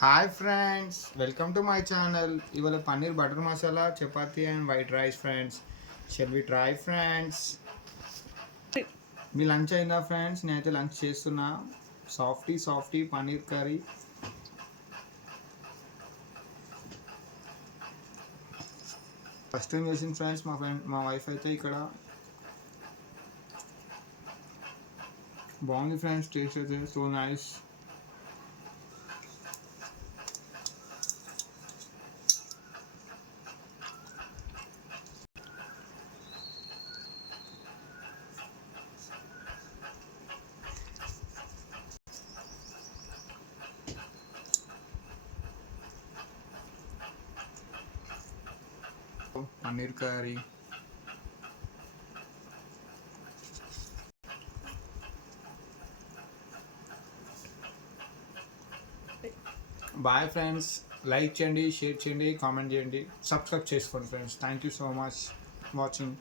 Hi friends, welcome to my channel. ఇవాళ paneer butter masala chapati and white rice friends. Shall we try friends? మీ lunch అయిందా friends? నేనైతే lunch చేస్తున్నా. Softy softy paneer curry. First time చేసింది friends. మా wife అయితే ఇక్కడ బాగుంది ఫ్రెండ్స్. టేస్ట్ అయితే so nice. Paneer curry. Bye friends. Like చేయండి, షేర్ చేయండి, కామెంట్ చేయండి, సబ్స్క్రైబ్ చేసుకోండి friends. Thank you so much watching.